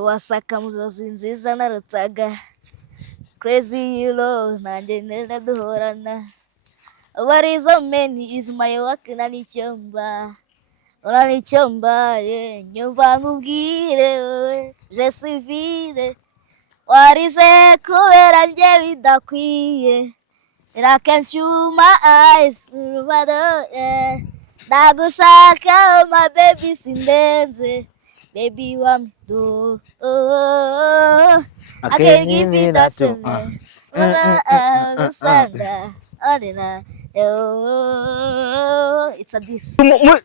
wasaka muzozi nziza narutaga crazy you know nanjye nenda duhorana what is a man is my work unanichomba nyumva nkubwire je suis vide warize kubera njye bidakwiye I can shoot my eyes ndagushaka my baby sindenze baby want do I can't give it that to me gusanga arena it's a this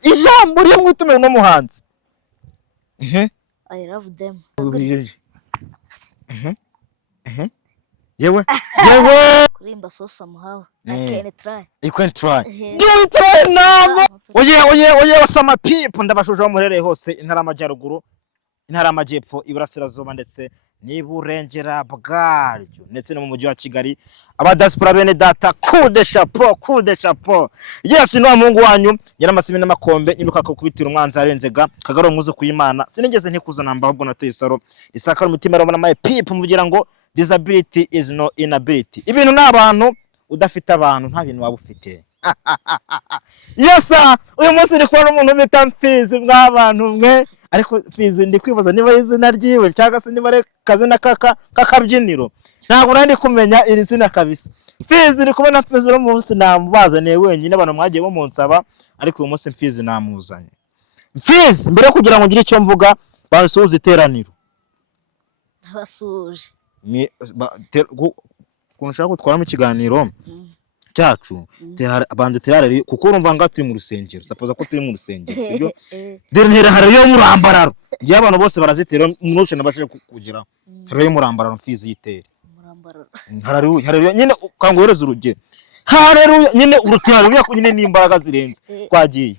ijambo ryo gutume no muhanzi I love them yewe kurimba so somehow I can try you can try do it right now oye wasama people ndabashuje bamurereye hose intara amajyaruguru intara amajyepfo iburasirazuba ndetse n'iburengera bwaryo ndetse no mu mujyi wa Kigali abadiaspora bene data coup de chapeau yes no mungu wanyu yaramasimi n'amakombe nyiruka ko kubitira umwanzi arenzega kagaro muzo kuyimana sinigeze ntikuza namba ahubwo nateye saro isakara umutima rero my people mugira ngo disability is no inability ibintu n'abantu udafite abantu nta bintu waba ufite yes uyu munsi ni kwa umuntu bita Mfizi mw'abantu mwe ariko Mfizi ndi kwibaza niba izina ryiwe cyangwa se niba ari kazina kakabyiniro ntabwo nandi kumenya iri zina kabisa Mfizi ni kubona Mfizi no munsi namubazaniye wenyine abantu mwagiye bo munsaba ariko uyu munsi Mfizi namuzanye Mfizi mbere kugira ngo ngire icyo mvuga basuhuza iteraniro basuje ni kunshaka gutwaramo ikiganiro cyacu abantu terare kuko urumva nga turi mu rusengero suppose ko turi mu rusengero sibyo derintera hari yo murambararo ngiye abantu bose barazitera umunushe nabashije kugira hari yo murambararo Mfizi yitere murambararo hari nyine kangohereza urugero haleluya nyine urutera nyine n'imbaraga zirenze kwagiye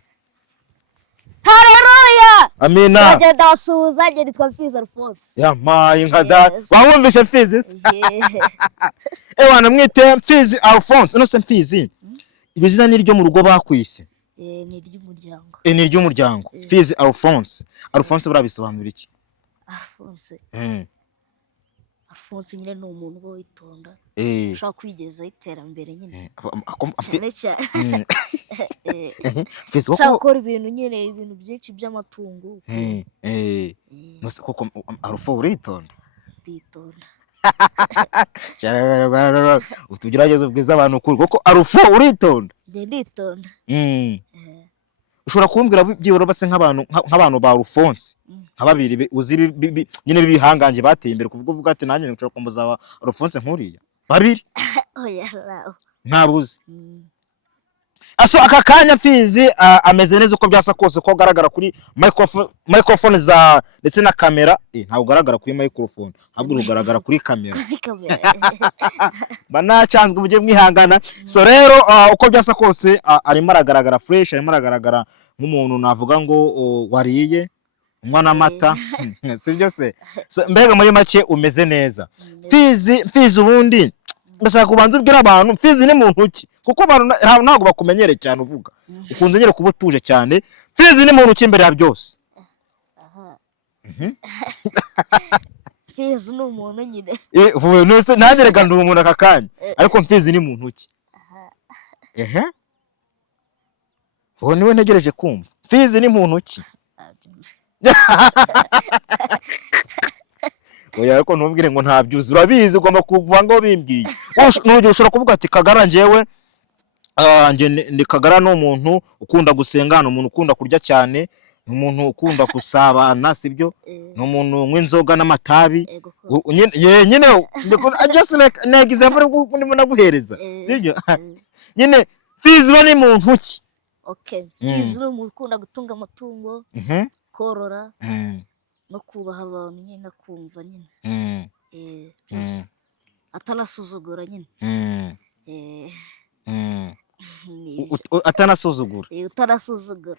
haleluya amina ngenda basuhuza ngenda nitwa Mfizi Alphonse yamaye nkada wamwumvishe Mfizi ewana mwite Mfizi Alphonse no se Mfizi ibizina ni ryo mu rugo bakwise ni ry'umuryango ni ry'umuryango Mfizi Alphonse burabisobanura iki Alphonse nyine ni umuntu bo witonda ushaka kwigeza iterambere nyine ushaka gukora ibintu nyine ibintu byinshi by'amatungo koko Alphonse uritonda nditonda utugerageza ubwiza abantu kuri koko Alphonse uritonda nditonda ushobora kumbwira byibura base nk'abantu ba Alphonse nk'ababiri uzi nyine bibihanganje bateye imbere kuvuga ati nanjye nshobora kumbuza Alphonse nkuriya babiri oya ntabuzi aso aka kanya Mfizi ameze neza uko byasa kose ko agaragara kuri microphone za ndetse na kamera ntabwo ugaragara kuri microphone ahubwo ugaragara kuri kamera banacanzwe mujye mwihangana so rero uko byasa kose arimo aragaragara fresh arimo aragaragara nk'umuntu navuga ngo wariye umwana amata sibyo se mbega muri make umeze neza Mfizi ubundi ndashaka kubanza ubwira abantu Mfizi ni muntu ki kuko abantu ntabwo bakumenyere cyane uvuga ukunze nyere kuba utuje cyane Mfizi ni muntu ki imbere ya byose Mfizi ni umuntu nyine nose nanjye reka ndi umuntu aka kanya ariko Mfizi ni muntu ki uwo niwe ntegereje kumva Mfizi ni muntu ki oya ariko ntumbwire ngo ntabyuzi urabizi ugomba kuvuga ngo bimbwiye n'urugero ushobora kuvuga ati Kagara njyewe ndi Kagara ni umuntu ukunda gusenga ni umuntu ukunda kurya cyane ni umuntu ukunda gusabana sibyo ni umuntu unywa inzoga n'amatabi nyine just like an example ndimo naguhereza sibyo nyine Mfizi ni muntu ki Mfizi ni umuntu ukunda gutunga amatungo korora no kubaha abantu nyine kumva nyine atanasuzugura nyine atanasuzugura utanasuzugura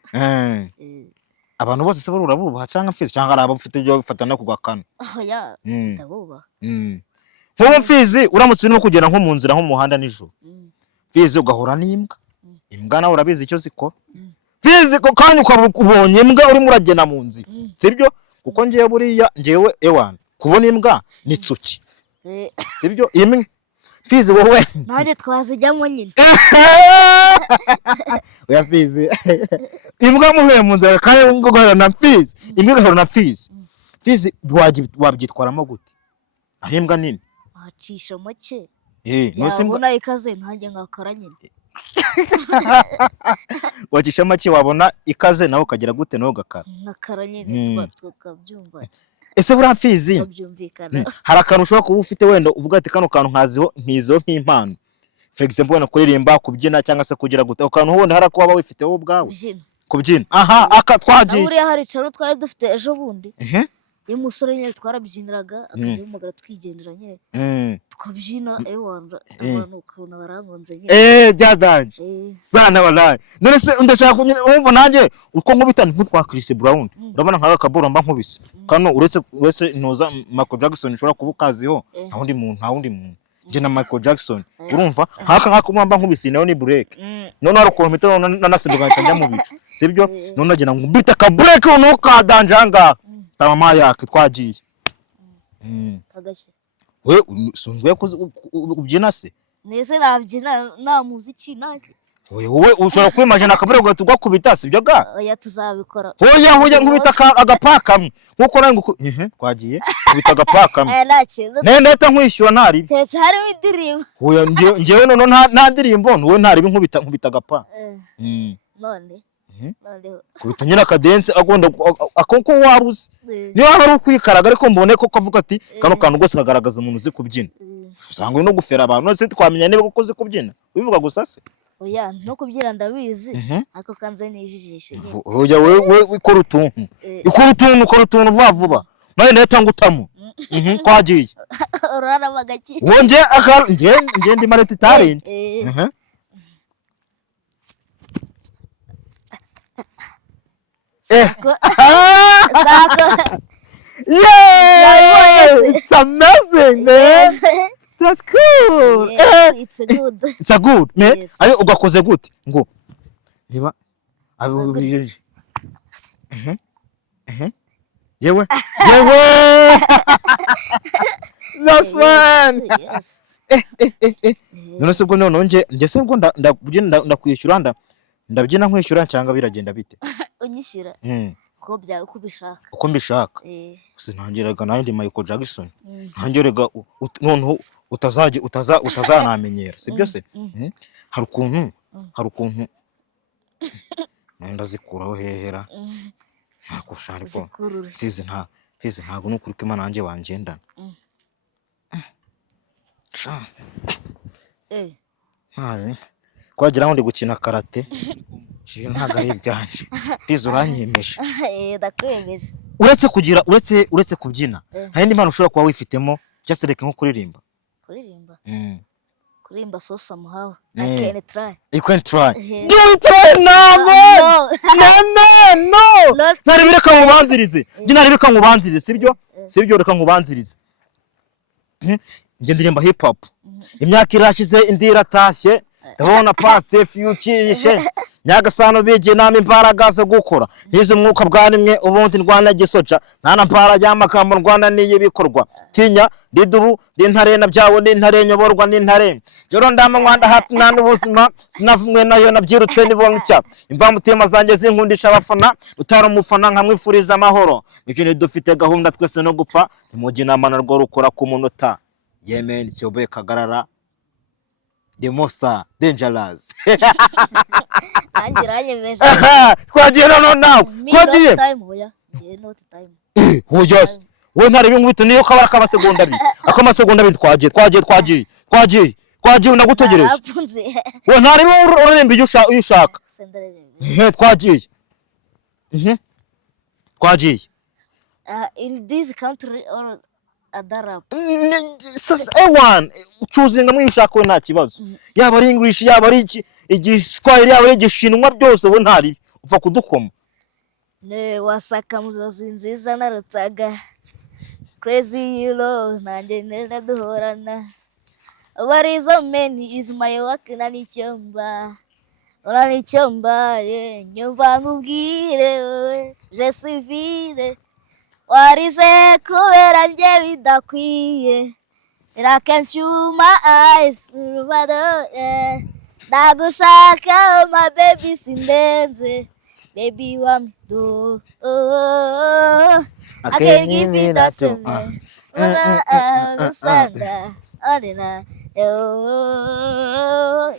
abantu bose se urabubaha cyangwa Mfizi cyangwa ari abo ufite ibyo bifatana ku gakano oya ndabubaha nk'ubu Mfizi uramutse urimo kugenda nko mu nzira nko mu muhanda nijoro Mfizi ugahura n'imbwa nawe urabizi icyo zikora Mfizi ko kanya ukabonye imbwa urimo uragenda mu nzira sibyo kuko ngewe buriya ngewe ewana kubona imbwa ni tsuki sibyo imwe Fizi wowe nanjye twazijyamo nyine oya Fizi imbwa muhuye mu nzira kandi ugahura na Fizi imbwa igahura na Fizi Fizi wabyitwaramo gute aho imbwa nini wacisha make yabona ikaze nanjye ngakora nyine wacisha make wabona ikaze nawe ukagira gute nawe ugakara nakara nyine tukabyumva ese buriya Fizi hari akantu ushobora kuba ufite wenda uvuga ati kano kantu nkizo nk'impano for example wenda kuririmba kubyina cyangwa se kugira gute akantu wenda hari kuba wifite wowe ubwawe kubyina aha aka twagiye buriya hari caro twari dufite ejo bundi iyo umusore nyine twarabyiniraga akajya umugara twigendera nyine tukabyina abantu ukabona barangonze nyine byadanje sana wallahi none se ndashaka umva nanjye uko nkubita nk'utwa Chris Brown urabona nk'aka kaboro mba nkubise kano uretse ntoza Michael Jackson ushobora kubukaziho nta wundi muntu nje na Michael Jackson urumva nk'aka mba nkubise nayo ni break none ari ukuntu mpita nanasimbuka nkajya mu bicu sibyo none nagira ngo mbita ka break unuka danjanga mama yake twagiye kagashye we sungwe kubyina se nese nabyina na muziki nake wowe ushobora kwimagine akabure ugahita kubita sibyo ga oya tuzabikora hoya nkubita agapaka nkuko nangu twagiye kubita agapaka nenda nkwishyura ntari tese hari indirimbo hoya ngewe none nta ndirimbo wowe ntari nkubita agapa none kubita nyina kadense agonda akoko waruzi niyo hari ukwikaraga ariko mbone ko kavuga ati kano kantu gose kagaragaza umuntu uzi kubyina usanga no gufera abantu nose twamenya niba uko uzi kubyina bivuga gusa se oya no kubyina ndabizi ariko kanze nijijishe oya we ikora utuntu vuba naye neta ngutamo twagiye urara bagaki wonje nje ndi mareti talent Sako. Yeah! It's amazing, man. Yes. That's cool. Yes, it's good. It's a good, man. Yes. Ayo ugakoze gute? Ngo. Niba abubije. Yewe. That's fun. Yes. None se bwo nonje nje se bwo ndakwishyura ndabyina nkwishyura cyangwa biragenda bite? Unyishyura. Ko byawe kubishaka. Uko mbishaka. Gusa ntangiraga nayo ndi Michael Jackson. Ntangiraga noneho utazanamenyera sibyo se? Hari ukuntu ndazikuraho hehera. Nakushari ko. Tizi ntago nukuri ko Imana yanjye wangendana. Sha. Haye. Kwagira ngo ndi gukina karate. Shiye ntago ari byanje. Tizi uranyemeje. Ndakwemeje. Uretse kubyina. Hari indi mpano ushobora kuba wifitemo just like nko kuririmba. Kuririmba? Kurimba so somehow. I can try. You can try. Do it right now, man. No. Nari bireka ngubanzirize. Nari bireka ngubanzirize, sibyo? Sibyo reka ngubanzirize. Nge ndirimba hip hop. Imyaka irashize indi iratashye. Ndabona passe future. Nyagasano bije nami imbaraga zo gukora. Hizo mwuka bwanimwe ubundi Rwanda gisoca. Nana mpara y'amakambo Rwanda niye bikorwa. Kinya didubu dintare na byawo n'intare nyoborwa n'intare. Joro ndamanywa hati nana ubuzima sinavumwe nayo nabyirutse nibona cya. Imva mutima zanjye zinkundisha abafana utara umufana nkamwifuriza amahoro. Bijye dufite gahunda twese no gupfa. Imujye namana rwo rukora ku munota. Yemen cyoboye kagarara. Demosa dangerous. Angiranyemeje. Twagiye none nawe. Twagiye. Not time. Yes. We ntari bingwite niyo kabara k'amasegonda abiri. Akamasegonda abiri twagiye ndagutegereje. We ntari ururembe iyo ushaka. Twagiye. Twagiye. In this country or Adarab. Ewan choosing mu ishaka we nta kibazo. Yaba ari English yaba ari igiswahili yaba ari igishinwa byose we ntari upfa kudukoma. Ne wasaka muzozi nziza narutaga. Crazy you know nanjye nenda duhorana. What is a man is my work na nicyomba. Ora nicyomba nyumva nkubwire je suis vide. warize kubera njye bidakwiye. And I can shoot my eyes through my door, yeah. Nagushaka my baby sindenze. Baby want me do, oh. I can give you that to me.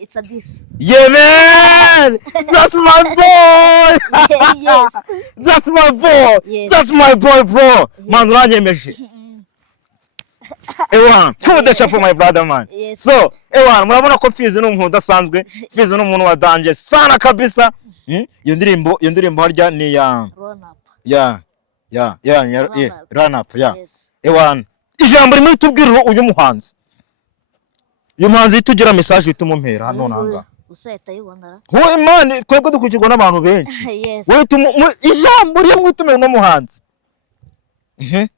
It's a this. Yeah, man! That's my boy! Yes. That's my boy! Yes. That's my boy, bro! Man, uranyemeje. Ewan, kumudesha for my brother, man. Yes. So, Ewan, murabona ko Fizi ni umuntu udasanzwe. Fizi ni umuntu wa danje sana kabisa. Iyo ndirimbo harya ni ya Run up. Run up, yeah. Yes. Ewan, ijambo rimwe tubwiriro uyu muhanzi. Uyu muhanzi tugira message itumumpera hano nanga. Usahita yibonara. Wowe man, twebwe dukukirwa n'abantu benshi. Yes. Wowe ijambo rimwe utume no muhanzi. I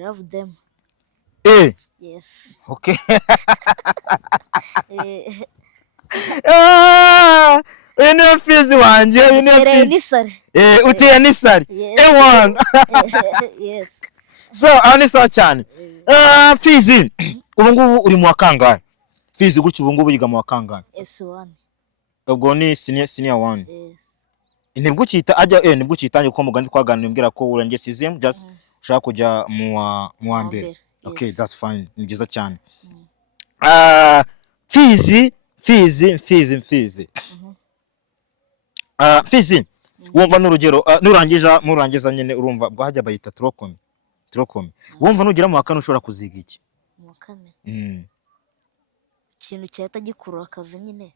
love them. Yes. Okay. Uyu ni Fizi wanje, uyu ni Fizi. Uteye nisari. Ewan. Yes. So, anisa cyane. Fizi, ubu ngubu uri mu wakangahe? Fizi gutyo ubu ngubu yiga mu wakangahe? S1. Ubwo ni senior 1. Yes. Nibwo cyita nibwo cyitangiye kuko mugandi twaganira mbwira ko urangiye CZM just ushaka kujya mu wa mbere. Okay, that's fine. Ni byiza cyane. Fizi. Fizi. Wumva n'urugero nurangiza nyene urumva bwo hajya bayita Trocom. Wumva nugira mu wakane ushobora kuziga iki? Mu wakane. Ikintu cyahita gikurura akazi nyine.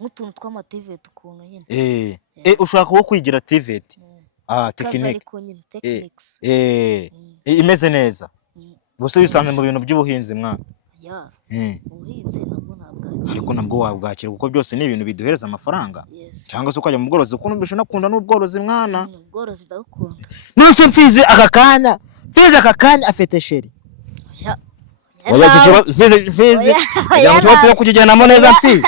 Nk'utuntu tw'amativeti ukuntu nyine. Ushaka wo kwigira tiveti. Techniques. Imeze neza. Bose bisanzwe mu bintu by'ubuhinzi mwana. Ubuhinzi nabwo nabwakira. Ariko nabwo wabwakira kuko byose ni ibintu biduhereza amafaranga. Cyangwa se ukajya mu bworozi kuko numvishe nakunda n'ubworozi mwana. Ubworozi ndabukunda. Nuse Fizi akakanya afite sheri. Fizi. Yo kukigenamo neza Fizi.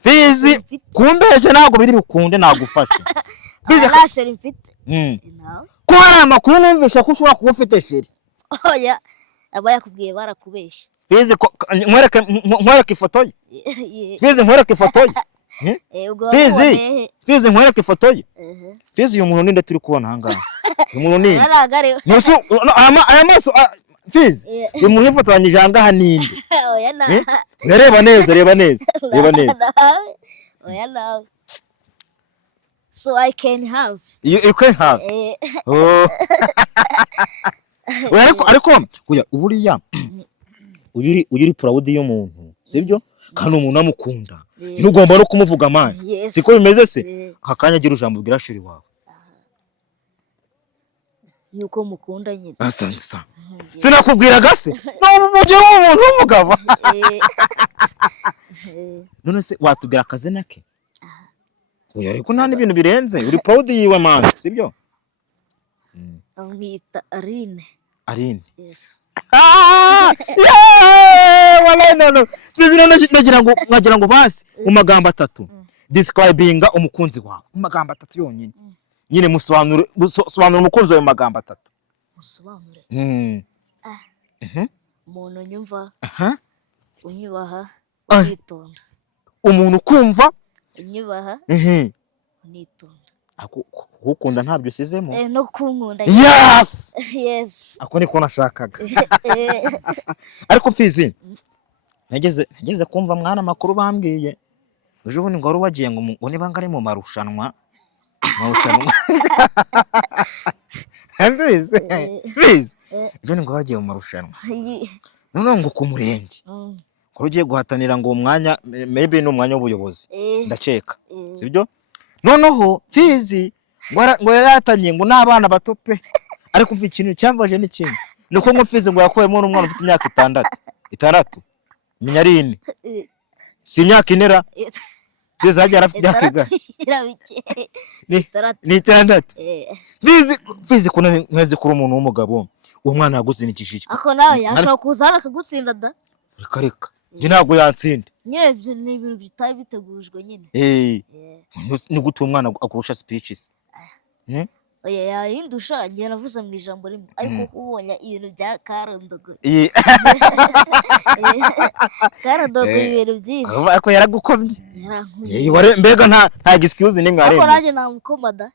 Fizi kumbeshe ntago biri bukunde nagufasha. Fizi nta sheri mfite. Ko hari amakuru numvisha ko ushobora kuba ufite sheri. Oya, aba yakubwiye barakubeshya. Fizi nkwereke ifoto ye. Fizi nkwereke ifoto ye. Fizi nkwereke ifoto ye. Fizi uyu muntu ninde turi kubona hangaha. Uyu muntu ni. Nusu aya maso Fizi. Uyu muntu yifotoranyije hangaha ninde. Oya na. Reba neza. Oya na. So I can have. You can have. Oh. Ariko kuya uburiya uri proud y'umuntu sibyo kandi umuntu amukunda ntugomba no kumuvuga amani siko bimeze se akanya gira ujambo bwira shiri wawe yuko mukunda nyine asante sa sinakubwiraga se no mujye w'umuntu w'umugabo none se watubwira akazi nake oya ariko nta n'ibintu birenze uri proud yiwe man sibyo amwita Aline. Yes. No. Nagira ngo basi mu magambo atatu describing umukunzi wawe mu magambo atatu yonyine nyine musobanura umukunzi wawe mu magambo atatu musobanure umuntu nyumva unyubaha nitonda umuntu kumva unyubaha nitonda gukunda ntabyo usizemo no kunkunda. Yes ako niko nashakaga ariko Fizi nageze kumva mwana makuru bambwiye uje ubundi ngo wari wagiye ngo niba ngari mu marushanwa Fizi uje ngo wagiye mu marushanwa none ngo ku murenge ko ugiye guhatanira ngo umwanya maybe no mwanya w'ubuyobozi ndaceka sibyo noneho Fizi ngo yaratanye ngo n'abana bato pe ariko mva ikintu cyambaje n'ikindi nuko ngo Fizi ngo yakoyemo n'umwana ufite imyaka 6 menya ari si imyaka inera Fizi hajya arafite imyaka ni 6 Fizi kuna nkweze kuri umuntu w'umugabo uwo mwana yaguze n'ikishiki ako nawe yashaka kuzana akagutsinda da reka nje ntago yatsinda nyebye ni ibintu bitari bitegujwe nyine ni gute umwana akurusha speeches oya yahindusha njye navuze mu ijambo rimwe ariko ubonye ibintu bya karondogoye Iyi- karondogoye ibintu byinshi ariko yaragukomye. yarankuye Mbega nta excuse n'imwe ariko aremye. nanjye namukomada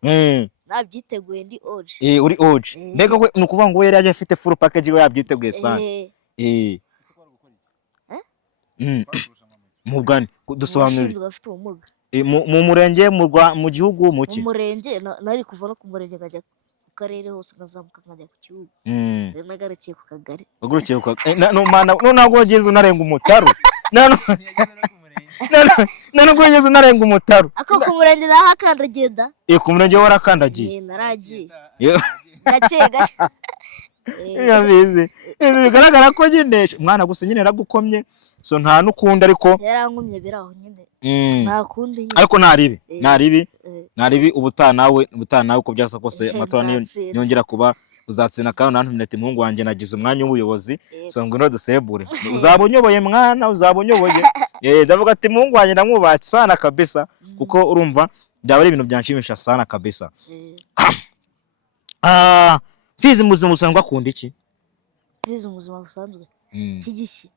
nabyiteguye ndi oje Uri oje. Mbega we ni ukuvuga ngo we yari yaje afite full package we yabyiteguye sana. Mugani dusobanurire. ushinzwe abafite ubumuga Mu murenge mu gihugu mu mu ki? murenge nari kuva no ku murenge nkajya ku karere hose nkazamuka nkajya ku kibuga rero nagarukiye ku kagari Ugurukiye ku ntabwo wageze unarenga umutaru. Ntabwo wageze unarenga umutaru. ako ku murenge nahakandagiye da Ku murenge warakandagiye. naragiye Yo. gake gake Yabizi. Bigaragara ko nyine umwana gusa nyine yaragukomye. So nta n'ukundi ariko yarankumye biraho nyine nta kundi nyine ariko naribi ubutaha nawe uko byasa kose amatora niyongera kuba uzatsinda kandi nantumye ati muhungu wanjye nagize umwanya w'ubuyobozi so ngwino duserebure uzaba unyoboye mwana uzaba unyoboye ndavuga ati muhungu wanjye ndamwubaha sana kabisa kuko urumva byaba ari ibintu byanshimisha sana kabisa. Fizi mu buzima busanzwe akunda iki? Fizi mu buzima busanzwe kigiki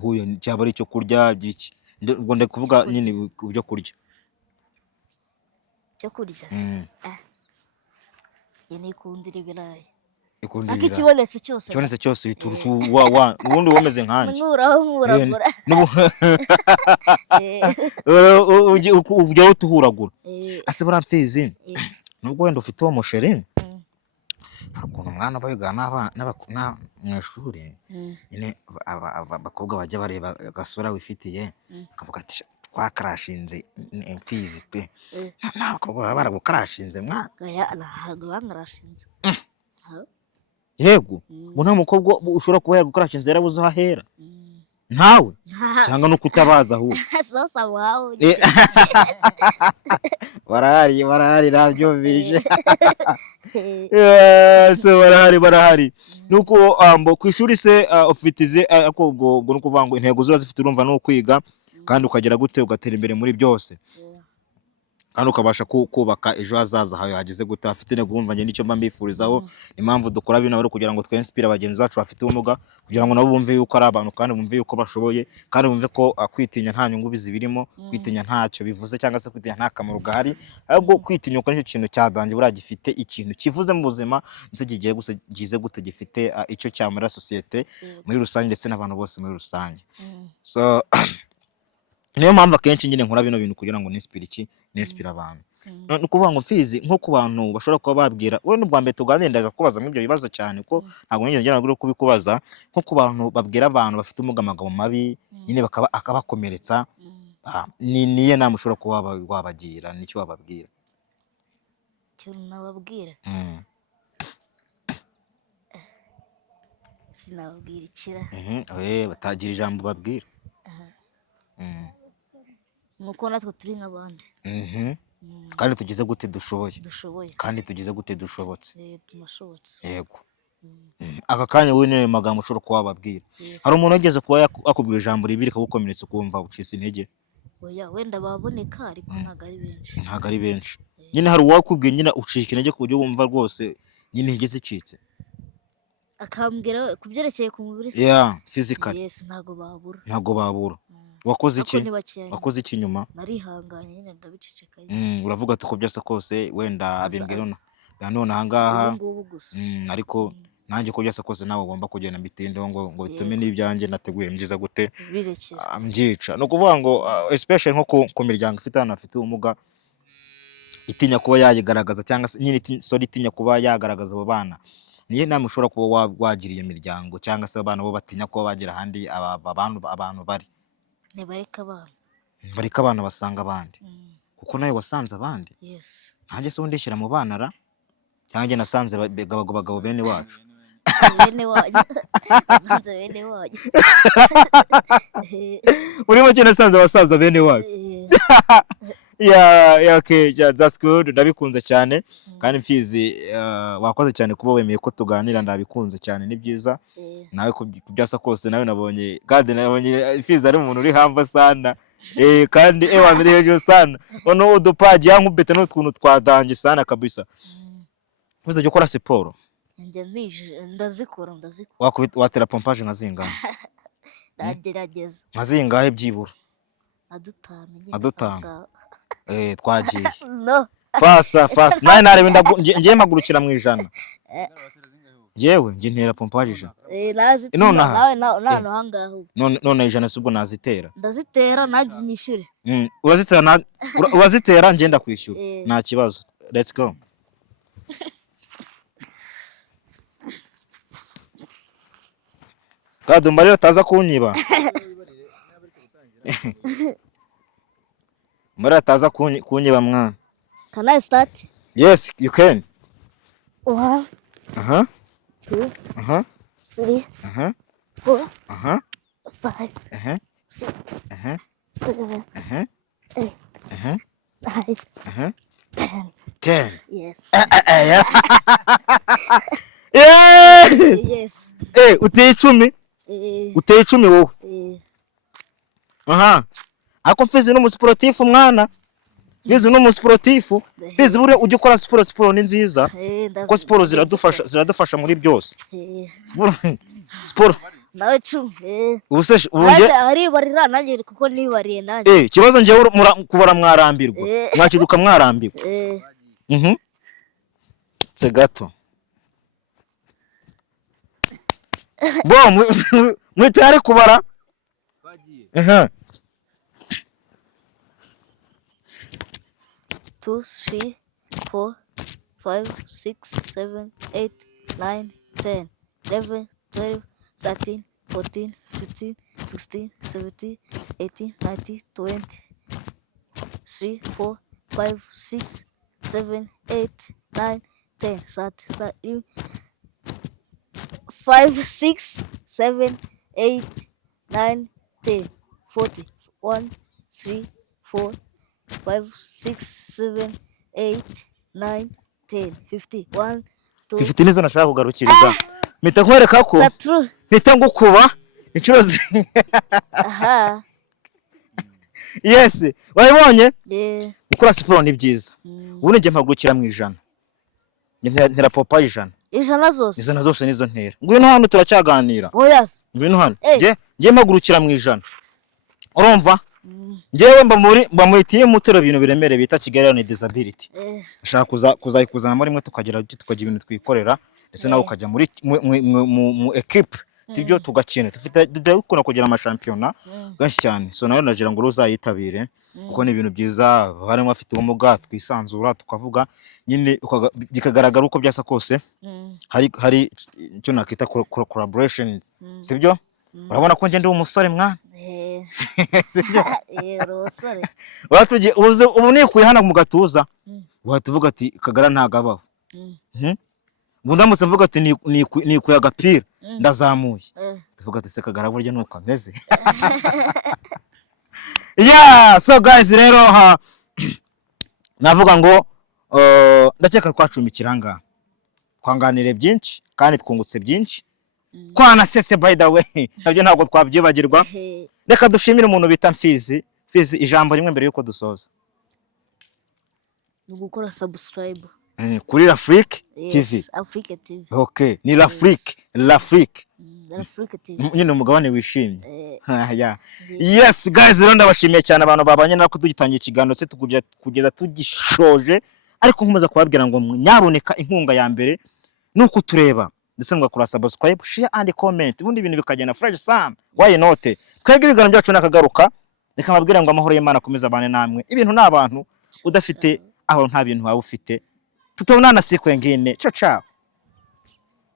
Huye cyaba ari icyo kurya byiki ubwo ndi kuvuga nyine ibyo kurya cyo kurya yene ikundira ibirayi ikundira akikibonetse cyose uturusha ubundi womeze nkanje nkuragura ujya utuhuragura ase buriya Fizi nubwo wenda ufite uwo musheri hari ukuntu umwana bayigana mu ishuri nyine abakobwa bajya bareba agasura wifitiye akavuga ati twakarashinze Fizi pe ntabwo baba baragukarashinze mwana ntabwo bankarashinze yego ngo nta mukobwa ushobora kuba yagukarashinze yarabuze aho ahera ntawe cyangwa no kutabaza ahubwo sose abawe barahari nabyumvise so barahari nuko ku ishuri se ufitize ako ubwo no kuvuga ngo intego ziba zifite urumva no kwiga kandi ukagera gute ugatera imbere muri byose kandi ukabasha kubaka ejo hazaza hawe hageze gute afite intego wumva njye nicyo mba mbifurizaho impamvu dukora bino bari kugira ngo twinspire abagenzi bacu bafite ubumuga kugira ngo nabo bumve yuko ari abantu kandi bumve yuko bashoboye kandi bumve ko kwitinya nta nyungu bizibirimo kwitinya ntacyo bivuze cyangwa se kwitinya nta kamaro gahari ahubwo kwitinyuka nicyo kintu cyadange buriya gifite ikintu kivuze mu buzima ndetse gize gute gifite icyo cyamara sosiyete muri rusange ndetse n'abantu bose muri rusange so niyo mpamvu akenshi nyine nkora bino bintu kugira ngo ninspire abantu ni ukuvuga ngo Fizi nko ku bantu bashobora kuba babwira wowe n'ubwa mbere tuganira ndaza kubaza nk'ibyo bibazo cyane ko ntabwo nigera ngera kubikubaza nko ku bantu babwira abantu bafite amagambo mabi nyine akabakomeretsa niye nama ushobora kuba wabagira nicyo wababwira ikintu nababwira sinababwira ikira batagira ijambo babwira nuko natwe turi nk'abandi kandi tugize gute dushoboye kandi tugize gute dushobotse tunashobotse yego aka kanya wowe niyo magambo ushobora kuba wababwira hari umuntu wageze kuba yakubwira ijambo ribi rikagukomeretsa ukumva ucitse intege oya wenda baboneka ariko ntabwo ari benshi nyine hari uwakubwiye nyine ucika intege ku buryo wumva rwose nyine intege zicitse akambwira ku byerekeye ku mubiri physically ntabwo babura wakoze iki nyuma narihanganye nyine ndabicecekaye uravuga ati ko byasa kose wenda abimbwira none ahangaha ariko nanjye ko byasa kose nawe ugomba kugenda mbitindeho ngo bitume n'ibyanjye nateguye mbyiza gute mbyica ni ukuvuga ngo especially nko ku miryango ifite abantu bafite ubumuga itinya kuba yayigaragaza cyangwa se nyine itinya kuba yagaragaza abo bana niyo nama ushobora kuba wagiriye imiryango cyangwa se abana bo batinya kuba bagira ahandi abantu bari bareka abana basanga abandi kuko nawe wasanze abandi nanjye se ndishyira mu bana ra cyangwa njye nasanze abagabo bene wacu muri make nasanze abasaza bene wacu okay that's good ndabikunze cyane kandi Fizi wakoze cyane kuba wemeye ko tuganira ndabikunze cyane ni byiza nawe kubyasa kose nawe nabonye Fizi ari umuntu uri hamba sana kandi wanuriye sana ono udupaji yankubete n'utuntu twadanje sana kabisa uzajya ukora siporo njye ndazikora watera pompaje nka zingahe ndagerageza nka zingahe byibura nka dutanu twagiye no fasa nawe narebe ngiye mpagurukira mu ijana yewe ngiye ntera pompaje ijana none ijana sibwo nazitera ndazitera nanjye nishyure urazitera ngenda kwishyura nta kibazo let's go Gado Mario ataza kunyiba Mario ataza kunyiba mwana. Can I start? Yes, you can. 1 2 3 4 5 6 7 8 9 10. Yes. Yes. Uteye 10? Uteye 10 wowe? Ako Mfizi ni umusportif mwana. Mfizi ni umusportif. Mfizi bure ujye ukora siporo ni nziza. Ko siporo ziradufasha muri byose. Siporo. Nawe 10. Ubuse ubunge ari barira nanjye kuko nibariye nanjye. Kibazo nje kubara mwarambirwa. Mwakiduka mwarambirwa. C'est gato. Bo mwitari kubara? Bagiye. 2 3 4 5 6 7 8 9 10 11 12 13 14 15 16 17 18 19 20 3 4 5 6 7 8 9 10 13 5 6 7 8 9 10 40 1 3 4 5 6 7 8 9 10 50 1 2 50 nizo nashaka kugarukiriza. Mpita nkwereka ko mpita ngukuba inshuro aha. Yes, wabibonye? Gukora siporo ni byiza. Ubu nige mpagurukira mu ijana. Ntera popa ijana. Ijana zose nizo ntera. Ngwino hano turacyaganira. Oyas. Ngwino hano. Ngiye mpagurukira mu ijana. Urumva? Ngewe mba muri team mutero ibintu biremere bita Kigali on disability. Ashaka kuzayikuzana muri mwe tukagira ibintu twikorera ndetse nawe ukajya muri mu equipe sibyo tugakina dufite dukora kugira amashampiyona ganshi cyane. So nawe nagira ngo uzayitabire kuko ni ibintu byiza barimo afite ubumuga twisanzura tukavuga nyine bikagaragara uko byasa kose hari icyo nakita collaboration sibyo. Urabona ko nje ndi umusore mwana sibyo rosore watuje ubu nikuye hana mu gatuza watuvuga ati Kagara ntagabaho ndamutse mvuga ati nikuye agapira ndazamuye tuvuga ati se Kagara buryo nuko ameze. Yeah, so guys rero navuga ngo ndakeka twacumbikira ngaha twanganire byinshi kandi twungutse byinshi kwana sese by the way nabyo ntabwo twabyibagirwa. Reka dushimire umuntu bita Mfizi ijambo rimwe mbere yuko dusoza. Gukora subscribe kuri Afrique TV. Yes, Afrique TV. Okay, ni l'Afrique TV. Nyine umugabane wishimye. Yeah. Yes guys, rero ndabashimiye cyane abantu babanye nako tugitangiye ikiganiro se kugeza tugishoje, ariko nkomeza kubabwira ngo nyaboneka inkunga ya mbere nuko tureba ndetse mugakora subscribe, share and comment, ubundi ibintu bikagenda fresh sana. Why not? Twege ibiganiro byacu nakagaruka, reka mabwira ngo amahoro y'Imana akomeza abane namwe. Ibintu nabantu udafite aho nta bintu waba ufite. Tutabonana siku ngine. Ciao ciao.